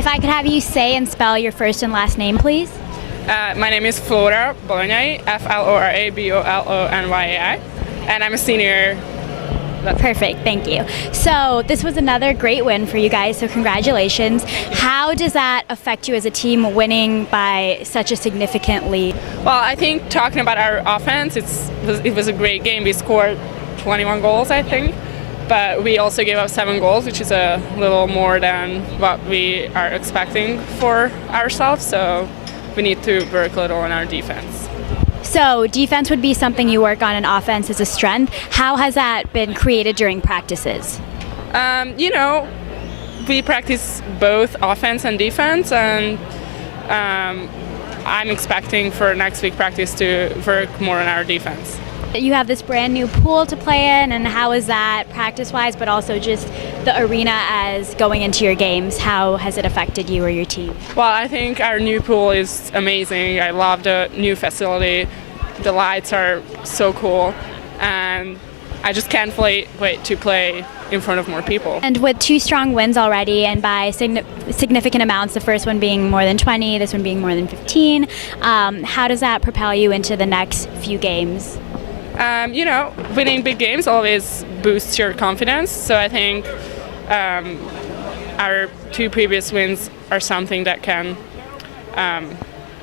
If I could have you say and spell your first and last name, please. My name is Flora Bologna, Flora-Bolonyi, and I'm a senior. Perfect, thank you. So this was another great win for you guys, so congratulations. How does that affect you as a team, winning by such a significant lead? Well, I think talking about our offense, it was a great game. We scored 21 goals, I think, but we also gave up 7 goals, which is a little more than what we are expecting for ourselves, so we need to work a little on our defense. So defense would be something you work on, and offense is a strength. How has that been created during practices? We practice both offense and defense, and I'm expecting for next week practice to work more on our defense. You have this brand new pool to play in, and how is that practice-wise, but also just the arena as going into your games? How has it affected you or your team? Well, I think our new pool is amazing. I love the new facility. The lights are so cool, and I just can't wait to play in front of more people. And with 2 strong wins already, and by significant amounts, the first one being more than 20, this one being more than 15, how does that propel you into the next few games? Winning big games always boosts your confidence. So I think our 2 previous wins are something that can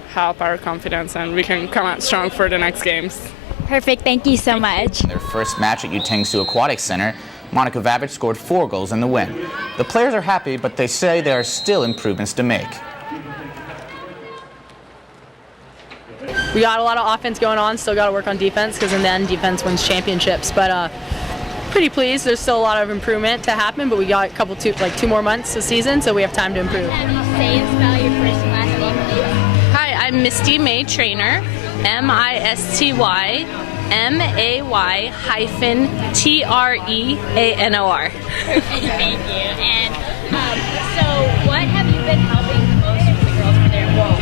help our confidence, and we can come out strong for the next games. Perfect. Thank you so much. In their first match at Utengsu Aquatic Center, Monica Vavich scored 4 goals in the win. The players are happy, but they say there are still improvements to make. We got a lot of offense going on, still got to work on defense, because in the end, defense wins championships. But pretty pleased. There's still a lot of improvement to happen, but we got two more months of season, so we have time to improve. Have you say and spell your first and last name, please? Hi, I'm Misty May Trainer, MISTY-TREANOR. Thank you. And so what have you been helping most for the girls for their role?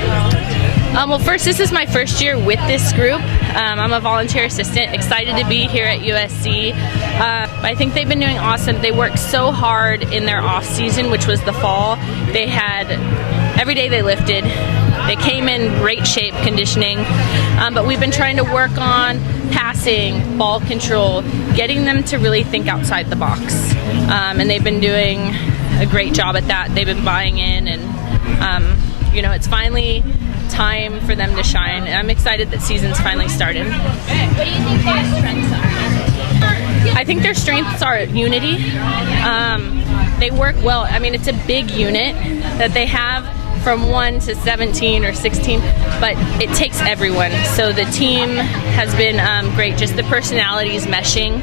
Well, first, this is my first year with this group. I'm a volunteer assistant, excited to be here at USC. I think they've been doing awesome. They worked so hard in their off season, which was the fall. They had, every day they lifted. They came in great shape, conditioning, but we've been trying to work on passing, ball control, getting them to really think outside the box. And they've been doing a great job at that. They've been buying in, and it's finally time for them to shine. And I'm excited that season's finally started. What do you think their strengths are? I think their strengths are unity. They work well. I mean, it's a big unit that they have, from 1 to 17 or 16, but it takes everyone. So the team has been great, just the personalities meshing,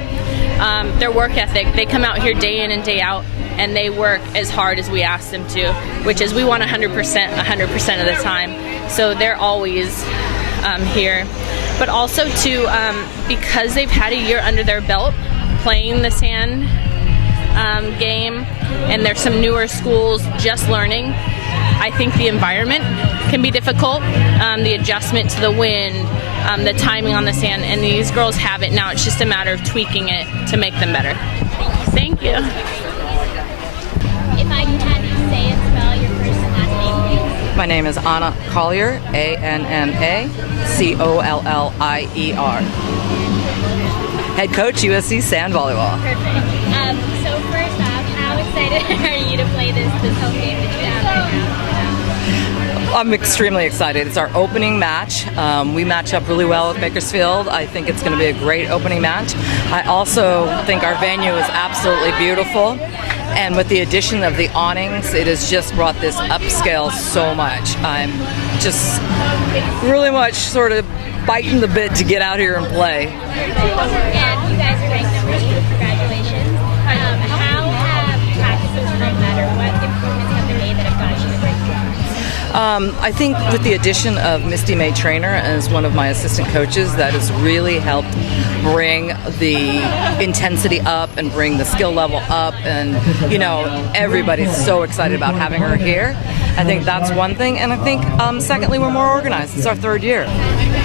their work ethic. They come out here day in and day out, and they work as hard as we ask them to, which is we want 100% of the time. So they're always here. But also too, because they've had a year under their belt playing the sand game, and there's some newer schools just learning, I think the environment can be difficult, the adjustment to the wind, the timing on the sand, and these girls have it now. It's just a matter of tweaking it to make them better. Thank you. If I can have you say and spell your first and last name, please. My name is Anna Collier, ANNACOLLIER. Head coach, USC Sand Volleyball. Perfect. So first off, how excited are you to play this home game that you have right now? I'm extremely excited. It's our opening match. We match up really well with Bakersfield. I think it's going to be a great opening match. I also think our venue is absolutely beautiful. And with the addition of the awnings, it has just brought this upscale so much. I'm just really much sort of biting the bit to get out here and play. And you guys are ranked number 8. Congratulations. How have practices been better? What improvements have been made that have got you to break through? I think with the addition of Misty May Trainer as one of my assistant coaches, that has really helped bring the intensity up and bring the skill level up, and everybody's so excited about having her here. I think that's one thing, and I think secondly, we're more organized. It's our 3rd year.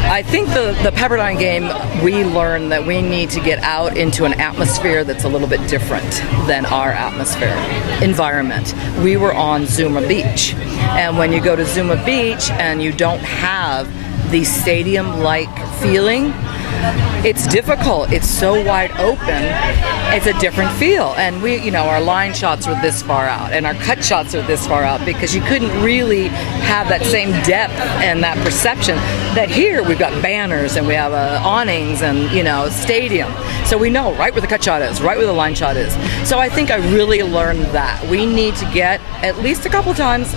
I think the Pepperdine game, we learned that we need to get out into an atmosphere that's a little bit different than our environment. We were on Zuma Beach, and when you go to Zuma Beach and you don't have the stadium-like feeling, it's difficult. It's so wide open. It's a different feel. And our line shots were this far out, and our cut shots are this far out, because you couldn't really have that same depth and that perception that here we've got banners and we have awnings and, stadium. So we know right where the cut shot is, right where the line shot is. So I think I really learned that. We need to get at least a couple times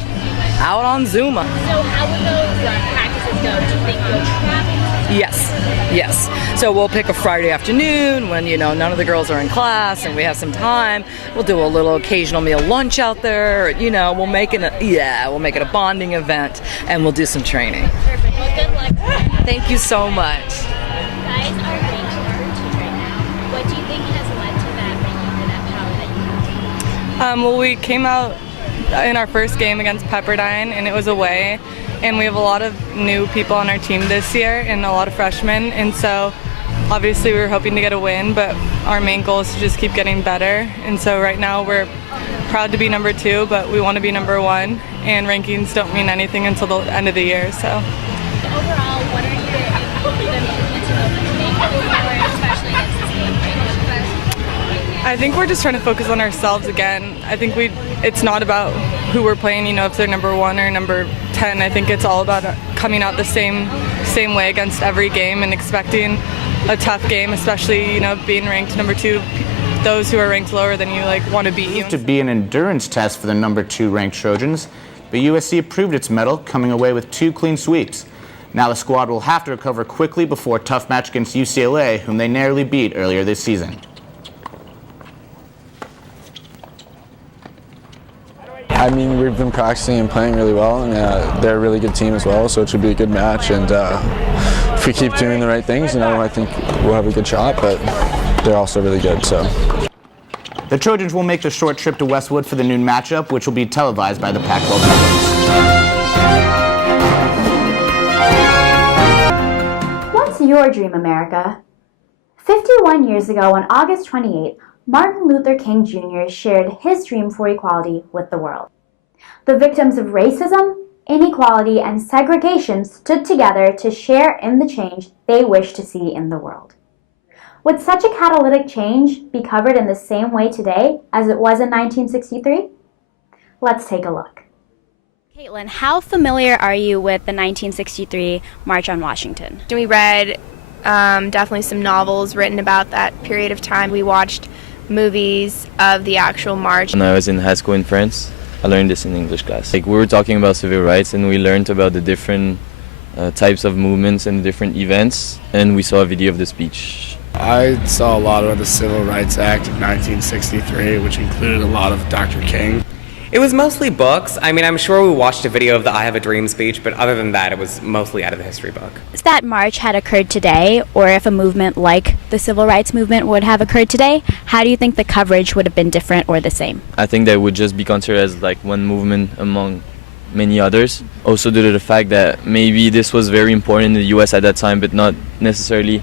out on Zuma. So how will those practices go? Do you think you'll travel? Yes. So we'll pick a Friday afternoon when, none of the girls are in class and we have some time. We'll do a little occasional meal lunch out there. We'll make it a bonding event, and we'll do some training. Perfect. Well, good luck. Thank you so much. Guys are ranked number 2 right now. What do you think has led to that ranking and that power that you have? Well, we came out in our first game against Pepperdine, and it was away. And we have a lot of new people on our team this year and a lot of freshmen. And so obviously we were hoping to get a win, but our main goal is to just keep getting better. And so right now we're proud to be number 2, but we want to be number 1. And rankings don't mean anything until the end of the year. So Overall, what are the improvements you hope to make forward, especially against this game? I think we're just trying to focus on ourselves again. I think it's not about who we're playing, if they're number 1 or number 10. I think it's all about coming out the same way against every game and expecting a tough game, especially, being ranked number 2. Those who are ranked lower than you want to beat you. To be an endurance test for the number 2 ranked Trojans, but USC proved its mettle, coming away with 2 clean sweeps. Now the squad will have to recover quickly before a tough match against UCLA, whom they narrowly beat earlier this season. We've been practicing and playing really well, and they're a really good team as well, so it should be a good match. And if we keep doing the right things, I think we'll have a good shot, but they're also really good. So the Trojans will make the short trip to Westwood for the noon matchup, which will be televised by the Pac-12 networks. What's your dream, America? 51 years ago, on August 28th, Martin Luther King Jr. shared his dream for equality with the world. The victims of racism, inequality, and segregation stood together to share in the change they wish to see in the world. Would such a catalytic change be covered in the same way today as it was in 1963? Let's take a look. Caitlin, how familiar are you with the 1963 March on Washington? We read definitely some novels written about that period of time. We watched movies of the actual march. When I was in high school in France, I learned this in English class. We were talking about civil rights, and we learned about the different types of movements and different events, and we saw a video of the speech. I saw a lot of the Civil Rights Act of 1963, which included a lot of Dr. King. It was mostly books. I'm sure we watched a video of the I Have a Dream speech, but other than that, it was mostly out of the history book. If that march had occurred today, or if a movement like the Civil Rights Movement would have occurred today, how do you think the coverage would have been different or the same? I think that would just be considered as one movement among many others. Also due to the fact that maybe this was very important in the U.S. at that time, but not necessarily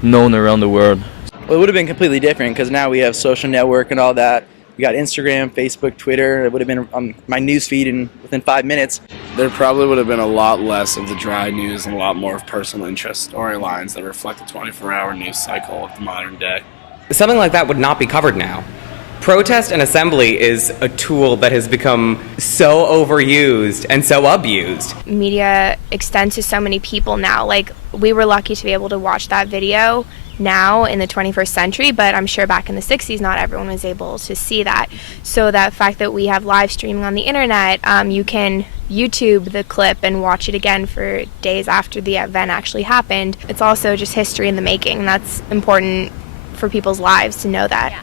known around the world. Well, it would have been completely different because now we have social network and all that. We got Instagram, Facebook, Twitter. It would have been on my news feed within 5 minutes. There probably would have been a lot less of the dry news and a lot more of personal interest storylines that reflect the 24-hour news cycle of the modern day. Something like that would not be covered now. Protest and assembly is a tool that has become so overused and so abused. Media extends to so many people now. We were lucky to be able to watch that video now in the 21st century, but I'm sure back in the 60s not everyone was able to see that. So that fact that we have live streaming on the internet, you can YouTube the clip and watch it again for days after the event actually happened. It's also just history in the making. That's important for people's lives to know that. Yeah.